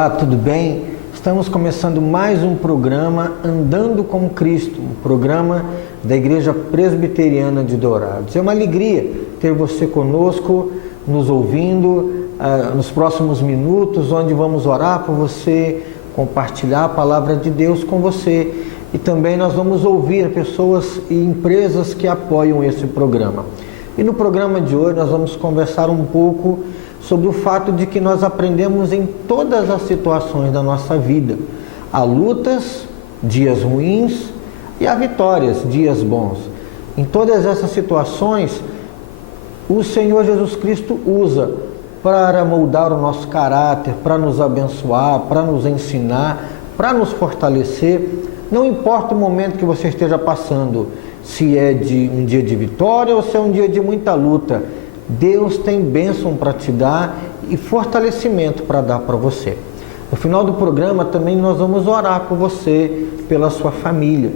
Olá, tudo bem? Estamos começando mais um programa Andando com Cristo, um programa da Igreja Presbiteriana de Dourados. É uma alegria ter você conosco, nos ouvindo nos próximos minutos, onde vamos orar por você, compartilhar a palavra de Deus com você. E também nós vamos ouvir pessoas e empresas que apoiam esse programa. E no programa de hoje nós vamos conversar um pouco sobre o fato de que nós aprendemos em todas as situações da nossa vida. Há lutas, dias ruins, e há vitórias, dias bons. Em todas essas situações, o Senhor Jesus Cristo usa para moldar o nosso caráter, para nos abençoar, para nos ensinar, para nos fortalecer. Não importa o momento que você esteja passando, se é de um dia de vitória ou se é um dia de muita luta, Deus tem bênção para te dar e fortalecimento para dar para você. No final do programa também nós vamos orar por você, pela sua família.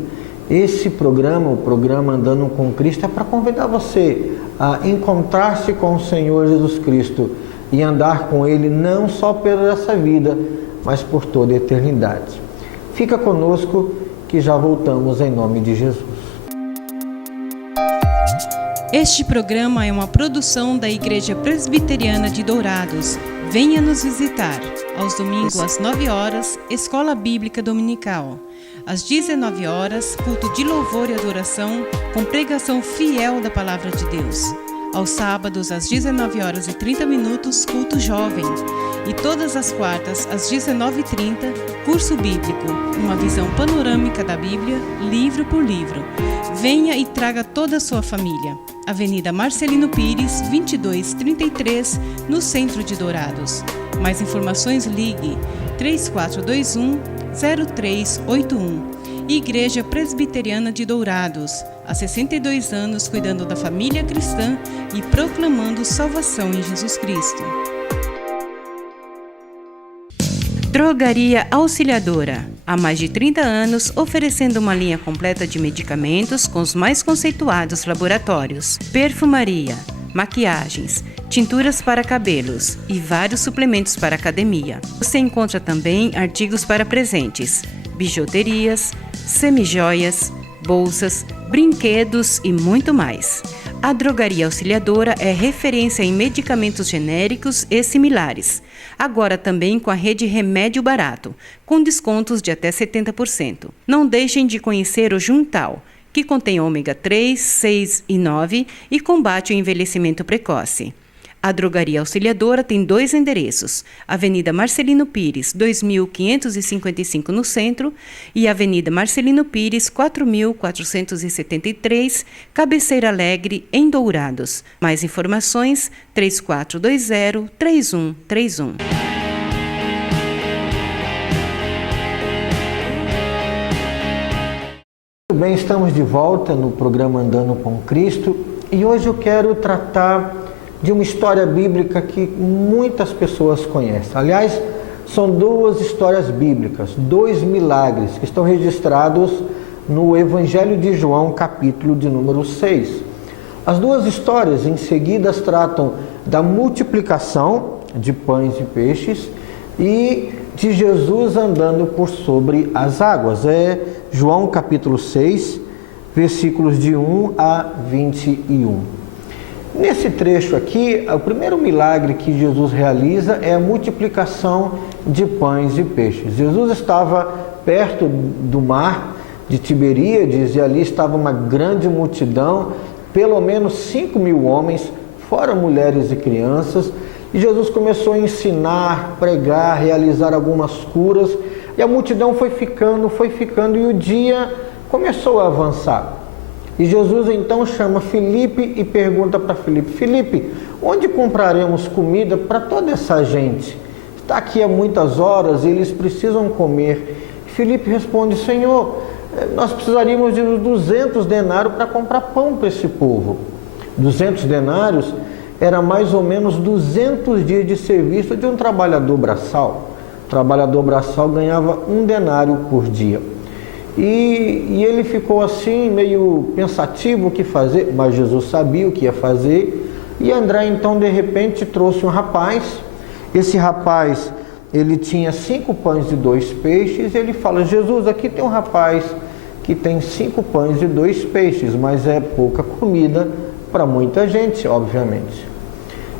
Esse programa, o programa Andando com Cristo, é para convidar você a encontrar-se com o Senhor Jesus Cristo e andar com Ele não só por essa vida, mas por toda a eternidade. Fica conosco que já voltamos em nome de Jesus. Este programa é uma produção da Igreja Presbiteriana de Dourados. Venha nos visitar. Aos domingos às 9 horas, Escola Bíblica Dominical. Às 19 horas, culto de louvor e adoração com pregação fiel da Palavra de Deus. Aos sábados, às 19 horas e 30 minutos, culto jovem. E todas as quartas, às 19h30, curso bíblico, uma visão panorâmica da Bíblia, livro por livro. Venha e traga toda a sua família. Avenida Marcelino Pires, 2233, no centro de Dourados. Mais informações, ligue 3421-0381. Igreja Presbiteriana de Dourados, há 62 anos cuidando da família cristã e proclamando salvação em Jesus Cristo. Drogaria Auxiliadora, há mais de 30 anos oferecendo uma linha completa de medicamentos com os mais conceituados laboratórios, perfumaria, maquiagens, tinturas para cabelos e vários suplementos para academia. Você encontra também artigos para presentes, bijuterias, semijoias, bolsas, brinquedos e muito mais. A Drogaria Auxiliadora é referência em medicamentos genéricos e similares. Agora também com a rede Remédio Barato, com descontos de até 70%. Não deixem de conhecer o Juntal, que contém ômega 3, 6 e 9 e combate o envelhecimento precoce. A Drogaria Auxiliadora tem 2 endereços, Avenida Marcelino Pires, 2555 no centro e Avenida Marcelino Pires, 4473, Cabeceira Alegre, em Dourados. Mais informações, 3420-3131. Muito bem, estamos de volta no programa Andando com Cristo e hoje eu quero tratar de uma história bíblica que muitas pessoas conhecem. Aliás, são 2 histórias bíblicas, 2 milagres que estão registrados no Evangelho de João, capítulo de número 6. As 2 histórias em seguida tratam da multiplicação de pães e peixes e de Jesus andando por sobre as águas. É João capítulo 6, versículos de 1 a 21. Nesse trecho aqui, o primeiro milagre que Jesus realiza é a multiplicação de pães e peixes. Jesus estava perto do mar de Tiberíades e ali estava uma grande multidão, pelo menos 5.000 homens, fora mulheres e crianças, e Jesus começou a ensinar, pregar, realizar algumas curas, e a multidão foi ficando, e o dia começou a avançar. E Jesus então chama Filipe e pergunta para Filipe: Filipe, onde compraremos comida para toda essa gente? Está aqui há muitas horas e eles precisam comer. Filipe responde: Senhor, nós precisaríamos de 200 denários para comprar pão para esse povo. 200 denários era mais ou menos 200 dias de serviço de um trabalhador braçal. O trabalhador braçal ganhava 1 denário por dia. E ele ficou assim, meio pensativo o que fazer, mas Jesus sabia o que ia fazer. E André então de repente trouxe um rapaz. Esse rapaz ele tinha 5 pães e 2 peixes, ele fala: Jesus, aqui tem um rapaz que tem 5 pães e 2 peixes, mas é pouca comida para muita gente, obviamente.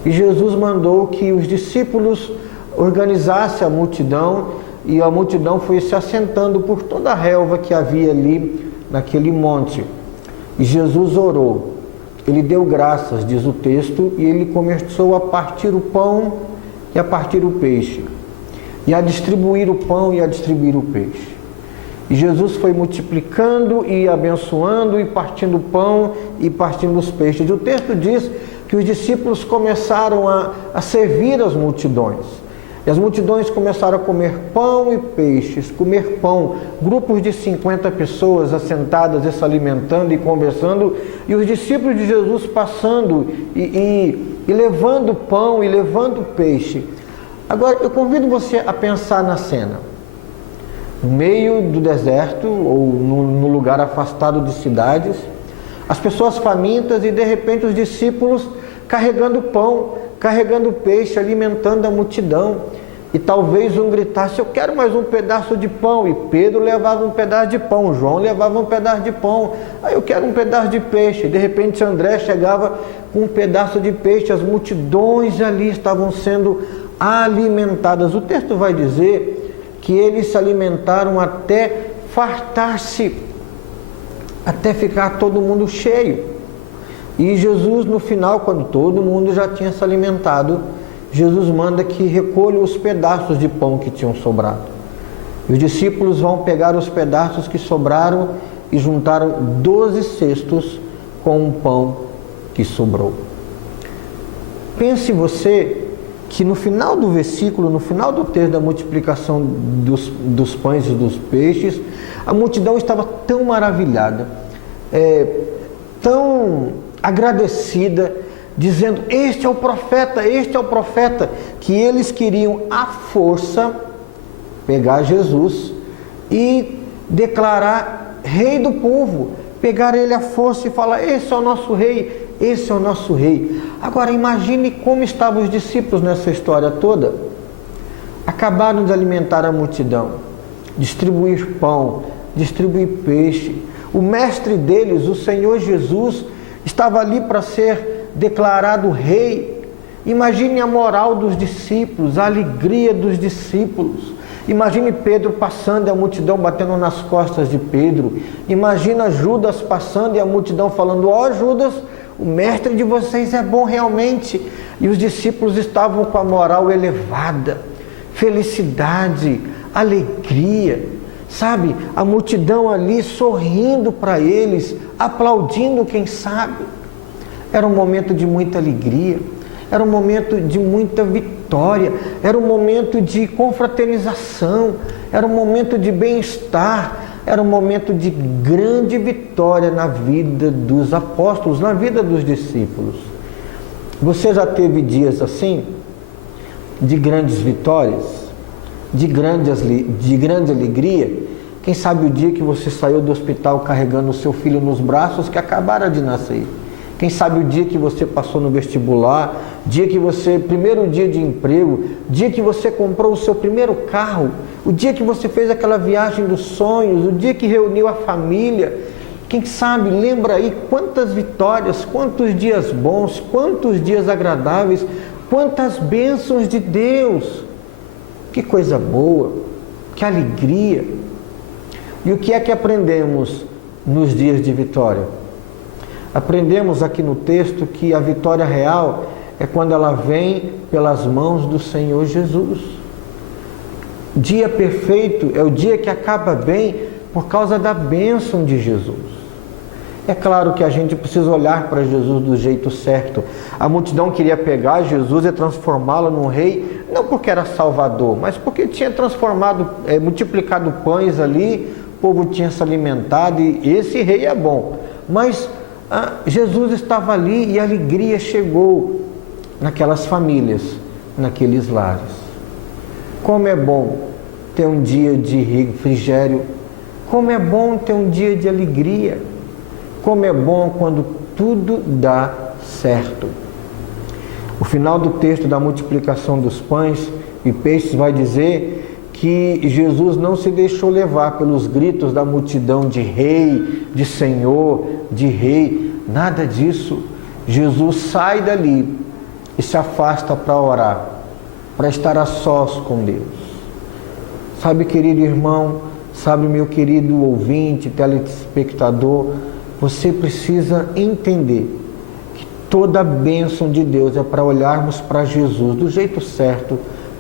E Jesus mandou que os discípulos organizassem a multidão, e a multidão foi se assentando por toda a relva que havia ali naquele monte. E Jesus orou, ele deu graças, diz o texto, e ele começou a partir o pão e a partir o peixe, e a distribuir o pão e a distribuir o peixe. E Jesus foi multiplicando e abençoando e partindo o pão e partindo os peixes. E o texto diz que os discípulos começaram a servir as multidões. E as multidões começaram a comer pão e peixes, comer pão, grupos de 50 pessoas assentadas e se alimentando e conversando, e os discípulos de Jesus passando e levando pão e levando peixe. Agora, eu convido você a pensar na cena. No meio do deserto, ou no lugar afastado de cidades, as pessoas famintas e de repente os discípulos carregando pão, carregando peixe, alimentando a multidão. E talvez um gritasse: eu quero mais um pedaço de pão. E Pedro levava um pedaço de pão, João levava um pedaço de pão. Eu quero um pedaço de peixe. De repente André chegava com um pedaço de peixe. As multidões ali estavam sendo alimentadas. O texto vai dizer que eles se alimentaram até fartar-se, até ficar todo mundo cheio. E Jesus, no final, quando todo mundo já tinha se alimentado, Jesus manda que recolha os pedaços de pão que tinham sobrado. E os discípulos vão pegar os pedaços que sobraram e juntaram 12 cestos com o pão que sobrou. Pense você que no final do versículo, no final do texto da multiplicação dos pães e dos peixes, a multidão estava tão maravilhada, tão agradecida, dizendo: este é o profeta, que eles queriam à força pegar Jesus e declarar rei do povo, pegar ele à força e falar: esse é o nosso rei, esse é o nosso rei. Agora imagine como estavam os discípulos nessa história toda. Acabaram de alimentar a multidão, distribuir pão, distribuir peixe. O mestre deles, o Senhor Jesus, estava ali para ser declarado rei. Imagine a moral dos discípulos, a alegria dos discípulos. Imagine Pedro passando e a multidão batendo nas costas de Pedro. Imagina Judas passando e a multidão falando: ó Judas, o mestre de vocês é bom realmente. E os discípulos estavam com a moral elevada, felicidade, alegria, sabe? A multidão ali sorrindo para eles, aplaudindo, quem sabe. Era um momento de muita alegria, era um momento de muita vitória, era um momento de confraternização, era um momento de bem-estar, era um momento de grande vitória na vida dos apóstolos, na vida dos discípulos. Você já teve dias assim, de grandes vitórias, de grande alegria? Quem sabe o dia que você saiu do hospital carregando o seu filho nos braços que acabara de nascer? Quem sabe o dia que você passou no vestibular, primeiro dia de emprego, dia que você comprou o seu primeiro carro, o dia que você fez aquela viagem dos sonhos, o dia que reuniu a família. Quem sabe, lembra aí quantas vitórias, quantos dias bons, quantos dias agradáveis, quantas bênçãos de Deus. Que coisa boa, que alegria. E o que é que aprendemos nos dias de vitória? Aprendemos aqui no texto que a vitória real é quando ela vem pelas mãos do Senhor Jesus. Dia perfeito é o dia que acaba bem por causa da bênção de Jesus. É claro que a gente precisa olhar para Jesus do jeito certo. A multidão queria pegar Jesus e transformá-lo num rei, não porque era salvador, mas porque tinha multiplicado pães ali, o povo tinha se alimentado e esse rei é bom. Mas Jesus estava ali e a alegria chegou naquelas famílias, naqueles lares. Como é bom ter um dia de refrigério, como é bom ter um dia de alegria, como é bom quando tudo dá certo. O final do texto da multiplicação dos pães e Peixes vai dizer que Jesus não se deixou levar pelos gritos da multidão de rei, de senhor, de rei, nada disso. Jesus sai dali e se afasta para orar, para estar a sós com Deus. Sabe, querido irmão, sabe, meu querido ouvinte, telespectador, você precisa entender que toda a bênção de Deus é para olharmos para Jesus do jeito certo,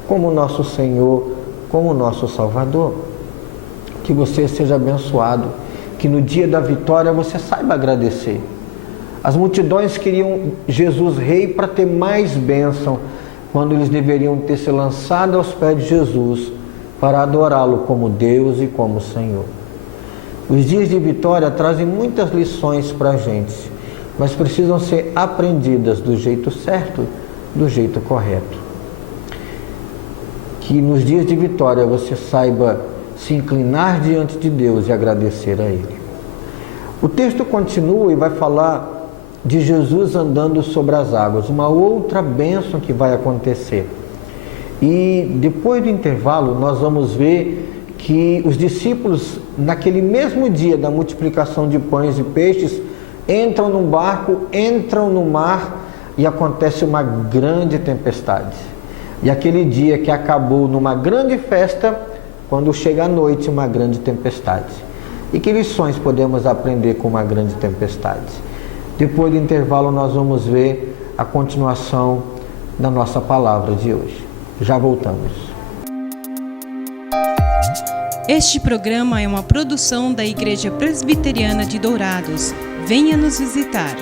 como nosso Senhor, como nosso Salvador. Que você seja abençoado, que no dia da vitória você saiba agradecer. As multidões queriam Jesus rei para ter mais bênção, quando eles deveriam ter se lançado aos pés de Jesus para adorá-lo como Deus e como Senhor. Os dias de vitória trazem muitas lições para a gente, mas precisam ser aprendidas do jeito certo, do jeito correto. Que nos dias de vitória você saiba se inclinar diante de Deus e agradecer a Ele. O texto continua e vai falar de Jesus andando sobre as águas, uma outra bênção que vai acontecer. E depois do intervalo nós vamos ver que os discípulos, naquele mesmo dia da multiplicação de pães e peixes, entram num barco, entram no mar e acontece uma grande tempestade. E aquele dia que acabou numa grande festa, quando chega a noite, uma grande tempestade. E que lições podemos aprender com uma grande tempestade? Depois do intervalo nós vamos ver a continuação da nossa palavra de hoje. Já voltamos. Este programa é uma produção da Igreja Presbiteriana de Dourados. Venha nos visitar.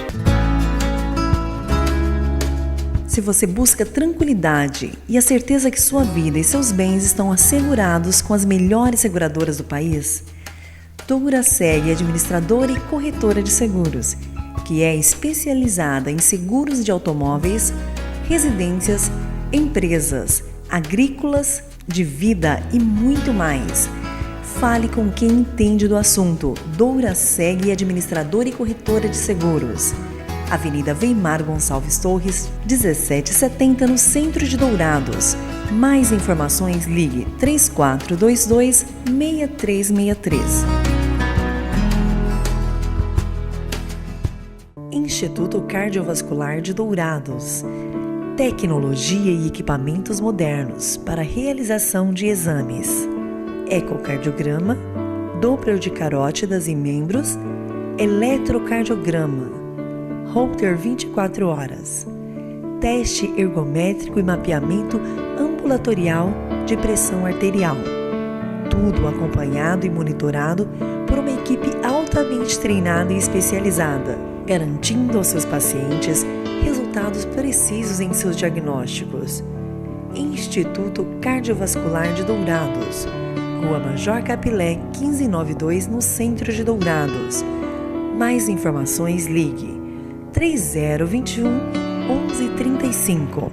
Se você busca tranquilidade e a certeza que sua vida e seus bens estão assegurados com as melhores seguradoras do país, Douraseg é administradora e corretora de seguros, que é especializada em seguros de automóveis, residências, empresas, agrícolas, de vida e muito mais. Fale com quem entende do assunto. Douraseg é administradora e corretora de seguros. Avenida Weimar Gonçalves Torres, 1770, no centro de Dourados. Mais informações, ligue 3422-6363. Instituto Cardiovascular de Dourados. Tecnologia e equipamentos modernos para realização de exames. Ecocardiograma, Doppler de carótidas e membros, eletrocardiograma, Holter 24 horas, teste ergométrico e mapeamento ambulatorial de pressão arterial. Tudo acompanhado e monitorado por uma equipe altamente treinada e especializada, garantindo aos seus pacientes resultados precisos em seus diagnósticos. Instituto Cardiovascular de Dourados, Rua Major Capilé, 1592, no centro de Dourados. Mais informações, ligue 3021 1135.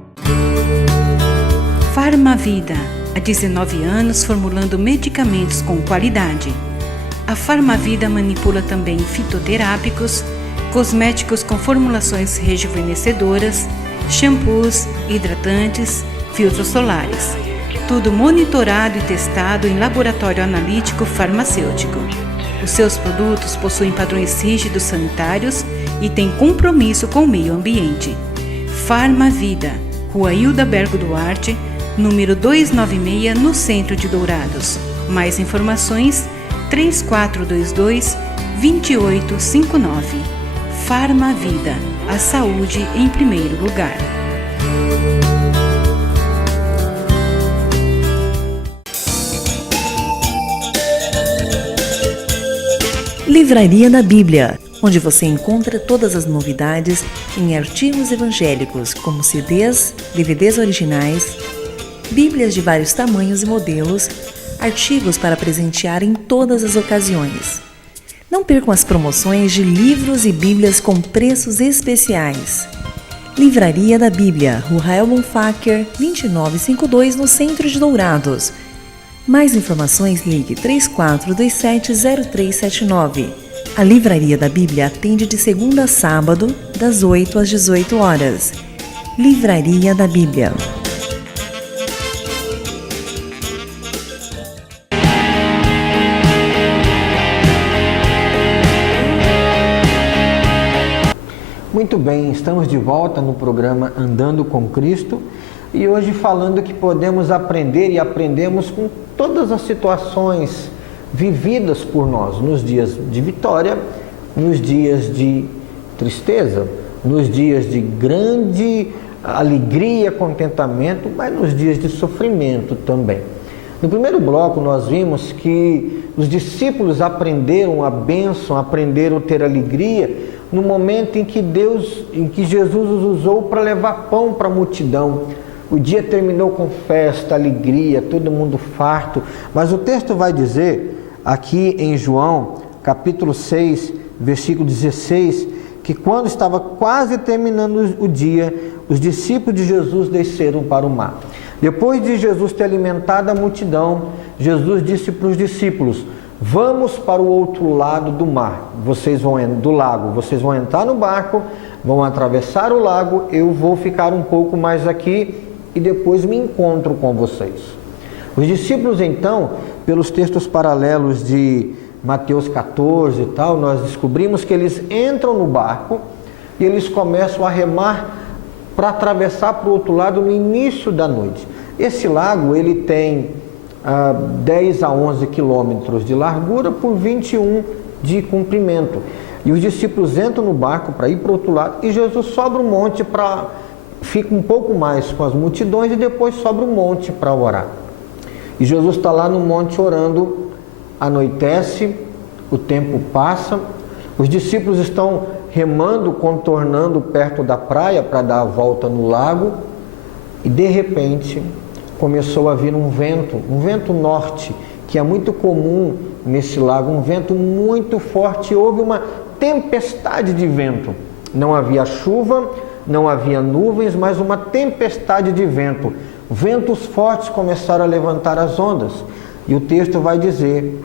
Farmavida, há 19 anos formulando medicamentos com qualidade. A Farmavida manipula também fitoterápicos, cosméticos com formulações rejuvenescedoras, shampoos, hidratantes, filtros solares. Tudo monitorado e testado em laboratório analítico farmacêutico. Os seus produtos possuem padrões rígidos sanitários e têm compromisso com o meio ambiente. Farmavida, Rua Hildabergo Duarte, número 296, no centro de Dourados. Mais informações, 3422-2859. Farmavida, a saúde em primeiro lugar. Livraria da Bíblia, onde você encontra todas as novidades em artigos evangélicos, como CDs, DVDs originais, Bíblias de vários tamanhos e modelos, artigos para presentear em todas as ocasiões. Não percam as promoções de livros e bíblias com preços especiais. Livraria da Bíblia, Rua Rael Bonfacker, 2952, no centro de Dourados. Mais informações, ligue 3427-0379. A Livraria da Bíblia atende de segunda a sábado, das 8 às 18 horas. Livraria da Bíblia. Muito bem, estamos de volta no programa Andando com Cristo e hoje falando que podemos aprender e aprendemos com todas as situações vividas por nós, nos dias de vitória, nos dias de tristeza, nos dias de grande alegria, contentamento, mas nos dias de sofrimento também. No primeiro bloco nós vimos que os discípulos aprenderam a bênção, aprenderam a ter alegria no momento em que Jesus os usou para levar pão para a multidão. O dia terminou com festa, alegria, todo mundo farto, mas o texto vai dizer aqui em João, capítulo 6, versículo 16, que quando estava quase terminando o dia, os discípulos de Jesus desceram para o mar. Depois de Jesus ter alimentado a multidão, Jesus disse para os discípulos: vamos para o outro lado do mar, do lago, vocês vão entrar no barco, vão atravessar o lago, eu vou ficar um pouco mais aqui e depois me encontro com vocês. Os discípulos então, pelos textos paralelos de Mateus 14 e tal, nós descobrimos que eles entram no barco e eles começam a remar para atravessar para o outro lado no início da noite. Esse lago ele tem 10 a 11 quilômetros de largura por 21 de comprimento. E os discípulos entram no barco para ir para o outro lado e Jesus sobe o monte fica um pouco mais com as multidões e depois sobe o monte para orar. E Jesus está lá no monte orando, anoitece, o tempo passa, os discípulos estão remando, contornando perto da praia para dar a volta no lago e de repente começou a vir um vento norte, que é muito comum nesse lago, um vento muito forte, houve uma tempestade de vento. Não havia chuva, não havia nuvens, mas uma tempestade de vento. Ventos fortes começaram a levantar as ondas. E o texto vai dizer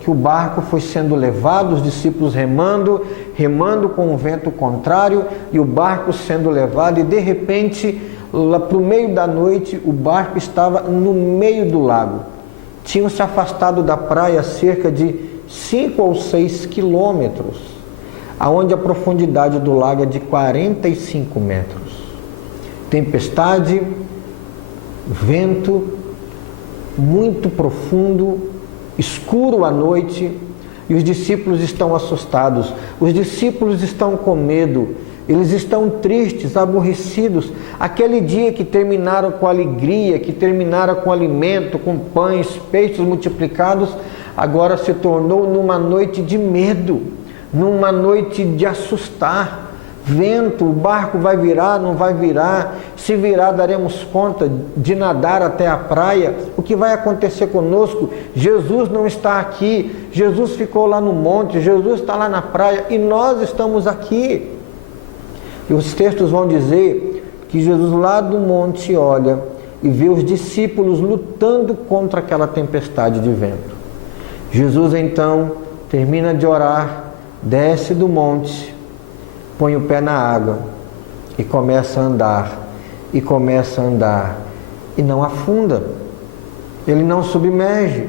que o barco foi sendo levado, os discípulos remando com o vento contrário, e o barco sendo levado, e de repente, lá para o meio da noite, o barco estava no meio do lago. Tinham se afastado da praia cerca de 5 ou 6 quilômetros, aonde a profundidade do lago é de 45 metros. Tempestade, vento muito profundo, escuro à noite, e os discípulos estão assustados, os discípulos estão com medo, eles estão tristes, aborrecidos. Aquele dia que terminaram com alegria, que terminaram com alimento, com pães, peixes multiplicados, agora se tornou numa noite de medo, numa noite de assustar. Vento, o barco vai virar, não vai virar? Se virar, daremos conta de nadar até a praia? O que vai acontecer conosco? Jesus não está aqui, Jesus ficou lá no monte, Jesus está lá na praia e nós estamos aqui. E os textos vão dizer que Jesus lá do monte olha e vê os discípulos lutando contra aquela tempestade de vento. Jesus então termina de orar, desce do monte, põe o pé na água e começa a andar, e começa a andar, e não afunda, ele não submerge.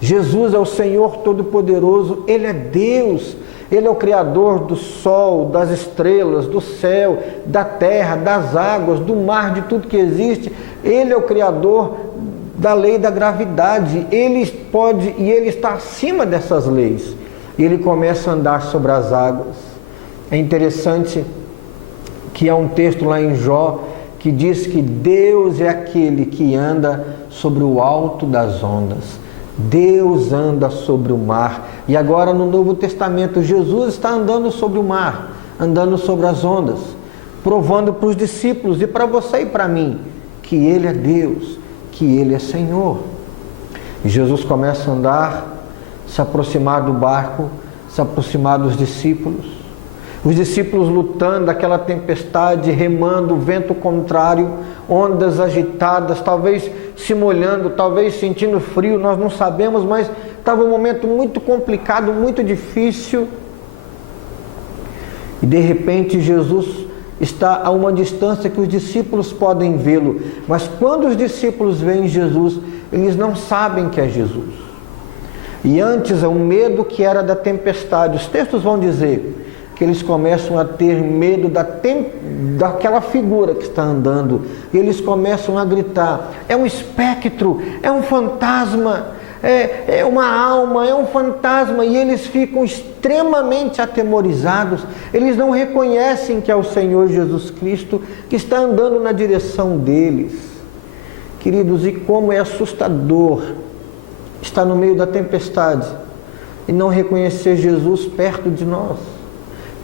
Jesus é o Senhor Todo-Poderoso, Ele é Deus, Ele é o Criador do sol, das estrelas, do céu, da terra, das águas, do mar, de tudo que existe. Ele é o Criador da lei da gravidade, Ele pode e Ele está acima dessas leis. E Ele começa a andar sobre as águas. É interessante que há um texto lá em Jó que diz que Deus é aquele que anda sobre o alto das ondas. Deus anda sobre o mar. E agora no Novo Testamento, Jesus está andando sobre o mar, andando sobre as ondas, provando para os discípulos e para você e para mim que Ele é Deus, que Ele é Senhor. E Jesus começa a andar, se aproximar do barco, se aproximar dos discípulos. Os discípulos lutando, aquela tempestade, remando, vento contrário, ondas agitadas, talvez se molhando, talvez sentindo frio, nós não sabemos, mas estava um momento muito complicado, muito difícil. E de repente Jesus está a uma distância que os discípulos podem vê-lo, mas quando os discípulos veem Jesus, eles não sabem que é Jesus. E antes, o medo que era da tempestade, os textos vão dizer que que eles começam a ter medo daquela figura que está andando. E eles começam a gritar: é um espectro, é um fantasma, é uma alma, é um fantasma. E eles ficam extremamente atemorizados. Eles não reconhecem que é o Senhor Jesus Cristo que está andando na direção deles. Queridos, e como é assustador estar no meio da tempestade e não reconhecer Jesus perto de nós.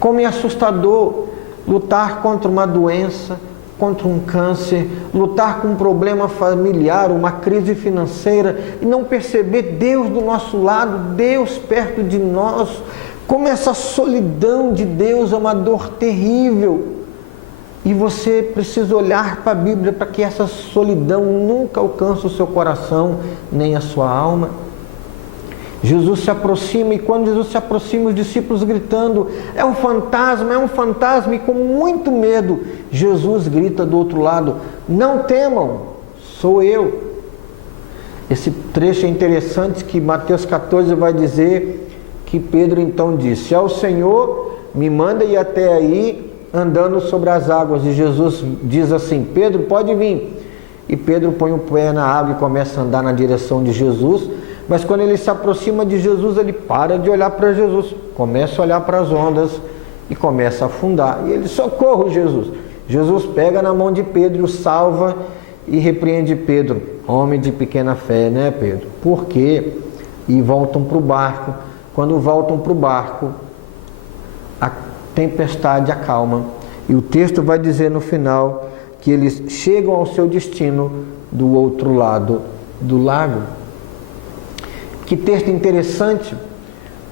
Como é assustador lutar contra uma doença, contra um câncer, lutar com um problema familiar, uma crise financeira e não perceber Deus do nosso lado, Deus perto de nós. Como essa solidão de Deus é uma dor terrível. E você precisa olhar para a Bíblia para que essa solidão nunca alcance o seu coração, nem a sua alma. Jesus se aproxima, e quando Jesus se aproxima, os discípulos gritando: é um fantasma, e com muito medo, Jesus grita do outro lado: não temam, sou eu. Esse trecho é interessante, que Mateus 14 vai dizer que Pedro então disse: é o Senhor, me manda ir até aí andando sobre as águas. E Jesus diz assim: Pedro, pode vir. E Pedro põe o pé na água e começa a andar na direção de Jesus. Mas quando ele se aproxima de Jesus, ele para de olhar para Jesus, começa a olhar para as ondas e começa a afundar. E ele: socorro, Jesus. Jesus pega na mão de Pedro, o salva e repreende Pedro: homem de pequena fé, né, Pedro? Por quê? E voltam para o barco. Quando voltam para o barco, a tempestade acalma. E o texto vai dizer no final que eles chegam ao seu destino do outro lado do lago. Que texto interessante,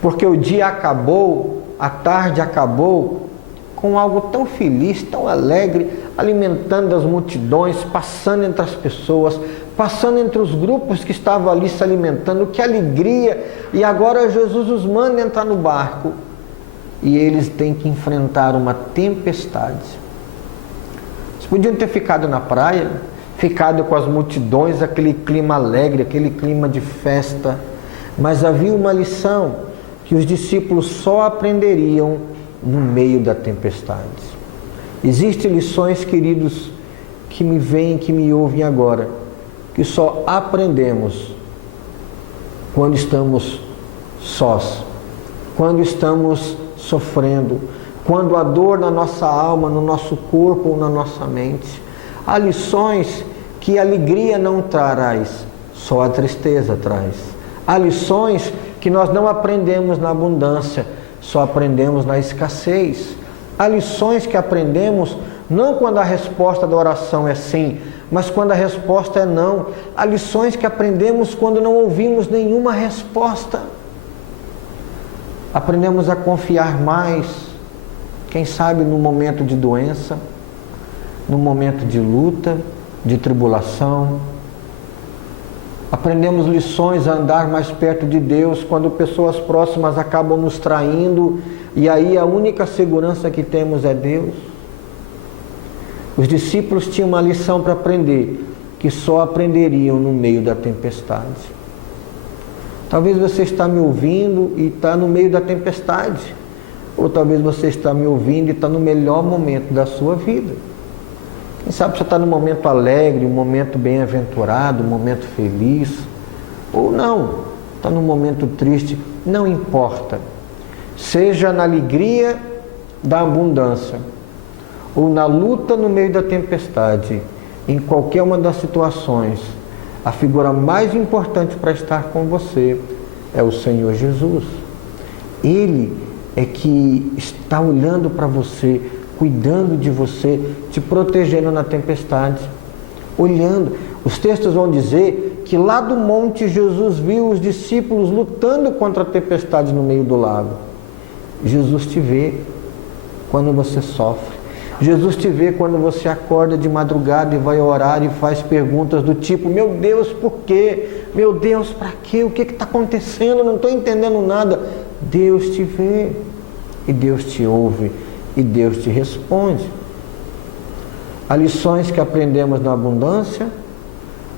porque o dia acabou, a tarde acabou, com algo tão feliz, tão alegre, alimentando as multidões, passando entre as pessoas, passando entre os grupos que estavam ali se alimentando. Que alegria! E agora Jesus os manda entrar no barco e eles têm que enfrentar uma tempestade. Eles podiam ter ficado na praia, ficado com as multidões, aquele clima alegre, aquele clima de festa. Mas havia uma lição que os discípulos só aprenderiam no meio da tempestade. Existem lições, queridos, que me veem, que me ouvem agora, que só aprendemos quando estamos sós, quando estamos sofrendo, quando a dor na nossa alma, no nosso corpo ou na nossa mente. Há lições que a alegria não traz, só a tristeza traz. Há lições que nós não aprendemos na abundância, só aprendemos na escassez. Há lições que aprendemos não quando a resposta da oração é sim, mas quando a resposta é não. Há lições que aprendemos quando não ouvimos nenhuma resposta. Aprendemos a confiar mais, quem sabe no momento de doença, no momento de luta, de tribulação. Aprendemos lições a andar mais perto de Deus quando pessoas próximas acabam nos traindo e aí a única segurança que temos é Deus. Os discípulos tinham uma lição para aprender, que só aprenderiam no meio da tempestade. Talvez você está me ouvindo e está no meio da tempestade, ou talvez você está me ouvindo e está no melhor momento da sua vida. Quem sabe você está num momento alegre, um momento bem-aventurado, um momento feliz, ou não, está num momento triste, não importa. Seja na alegria da abundância, ou na luta no meio da tempestade, em qualquer uma das situações, a figura mais importante para estar com você é o Senhor Jesus. Ele é que está olhando para você, cuidando de você, te protegendo na tempestade, olhando. Os textos vão dizer que lá do monte Jesus viu os discípulos lutando contra a tempestade no meio do lago. Jesus te vê quando você sofre. Jesus te vê quando você acorda de madrugada e vai orar e faz perguntas do tipo: meu Deus, por quê? Meu Deus, para quê? O que está acontecendo? Não estou entendendo nada. Deus te vê e Deus te ouve. E Deus te responde. Há lições que aprendemos na abundância,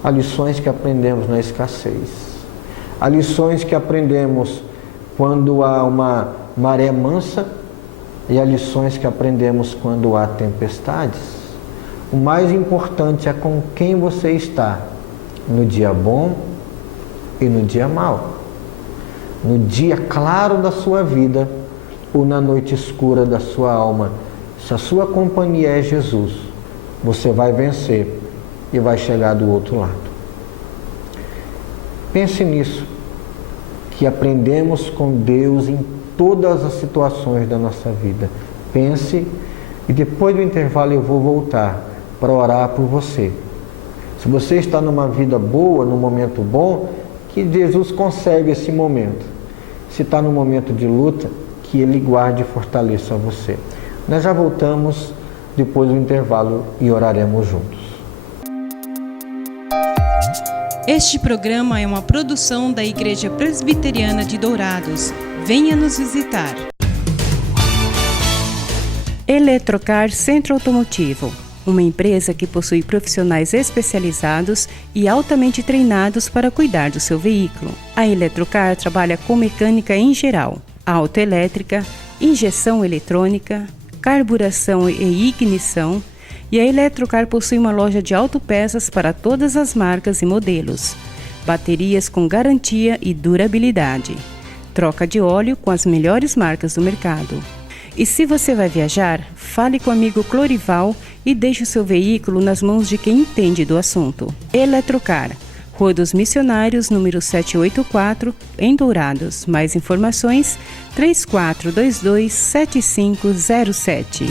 há lições que aprendemos na escassez. Há lições que aprendemos quando há uma maré mansa e as lições que aprendemos quando há tempestades, o mais importante é com quem você está, no dia bom e no dia mau, no dia claro da sua vida ou na noite escura da sua alma. Se a sua companhia é Jesus, você vai vencer e vai chegar do outro lado. Pense nisso, que aprendemos com Deus em todas as situações da nossa vida. Pense, e depois do intervalo eu vou voltar para orar por você. Se você está numa vida boa, num momento bom, que Jesus conserve esse momento. Se está num momento de luta, que Ele guarde e fortaleça você. Nós já voltamos depois do intervalo e oraremos juntos. Este programa é uma produção da Igreja Presbiteriana de Dourados. Venha nos visitar. Eletrocar Centro Automotivo, uma empresa que possui profissionais especializados e altamente treinados para cuidar do seu veículo. A Eletrocar trabalha com mecânica em geral, autoelétrica, injeção eletrônica, carburação e ignição, e a Eletrocar possui uma loja de autopeças para todas as marcas e modelos, baterias com garantia e durabilidade, troca de óleo com as melhores marcas do mercado. E se você vai viajar, fale com o amigo Clorival e deixe o seu veículo nas mãos de quem entende do assunto. Eletrocar, Rua dos Missionários, número 784, em Dourados. Mais informações, 3422-7507.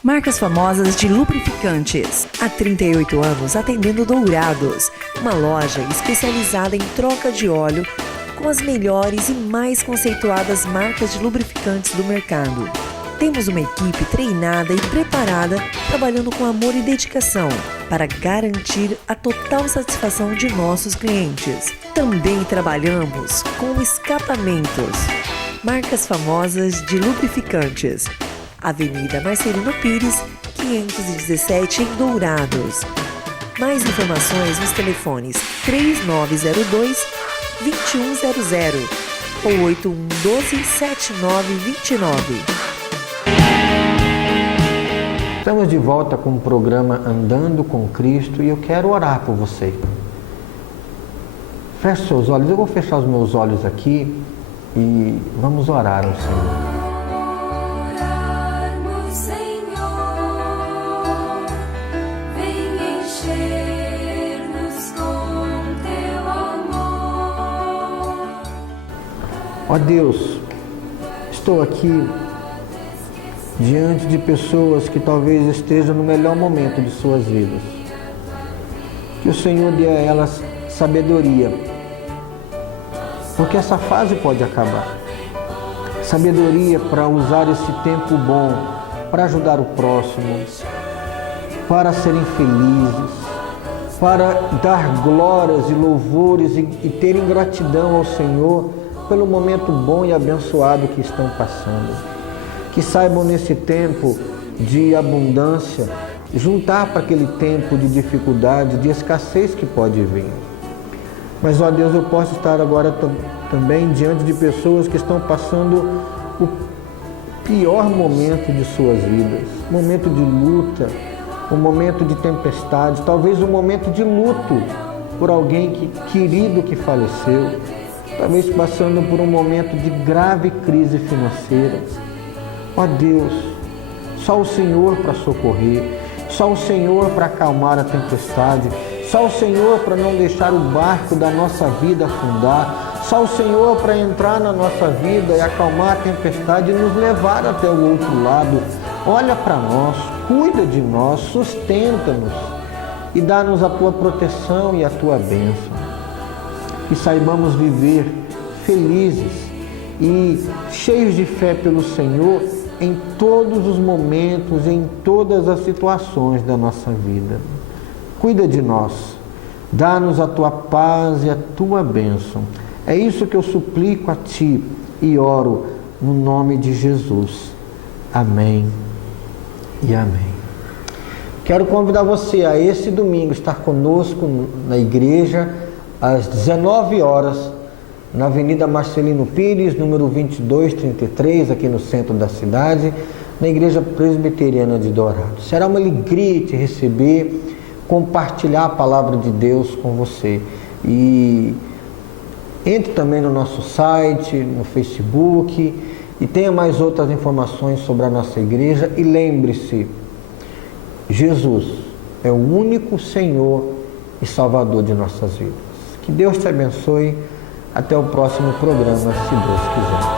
Marcas famosas de lubrificantes. Há 38 anos atendendo Dourados. Uma loja especializada em troca de óleo com as melhores e mais conceituadas marcas de lubrificantes do mercado. Temos uma equipe treinada e preparada, trabalhando com amor e dedicação para garantir a total satisfação de nossos clientes. Também trabalhamos com escapamentos. Marcas famosas de lubrificantes. Avenida Marcelino Pires, 517 em Dourados. Mais informações nos telefones 3902-2100 ou 8112-7929. Estamos de volta com o programa Andando com Cristo e eu quero orar por você. Feche seus olhos, eu vou fechar os meus olhos aqui e vamos orar ao Senhor. Ó Deus, estou aqui diante de pessoas que talvez estejam no melhor momento de suas vidas. Que o Senhor dê a elas sabedoria, porque essa fase pode acabar. Sabedoria para usar esse tempo bom, para ajudar o próximo, para serem felizes, para dar glórias e louvores e terem gratidão ao Senhor pelo momento bom e abençoado que estão passando. Que saibam nesse tempo de abundância, juntar para aquele tempo de dificuldade, de escassez que pode vir. Mas, ó Deus, eu posso estar agora também diante de pessoas que estão passando o pior momento de suas vidas. Momento de luta, um momento de tempestade, talvez um momento de luto por alguém querido que faleceu. Talvez passando por um momento de grave crise financeira. Ó Deus, só o Senhor para socorrer, só o Senhor para acalmar a tempestade, só o Senhor para não deixar o barco da nossa vida afundar, só o Senhor para entrar na nossa vida e acalmar a tempestade e nos levar até o outro lado. Olha para nós, cuida de nós, sustenta-nos e dá-nos a Tua proteção e a Tua bênção. Que saibamos viver felizes e cheios de fé pelo Senhor em todos os momentos, em todas as situações da nossa vida. Cuida de nós, dá-nos a Tua paz e a Tua bênção. É isso que eu suplico a Ti e oro no nome de Jesus. Amém e amém. Quero convidar você a esse domingo estar conosco na igreja às 19 horas na Avenida Marcelino Pires, número 2233, aqui no centro da cidade, na Igreja Presbiteriana de Dourado. Será uma alegria te receber, compartilhar a palavra de Deus com você. E entre também no nosso site, no Facebook, e tenha mais outras informações sobre a nossa igreja. E lembre-se, Jesus é o único Senhor e Salvador de nossas vidas. Que Deus te abençoe. Até o próximo programa, se Deus quiser.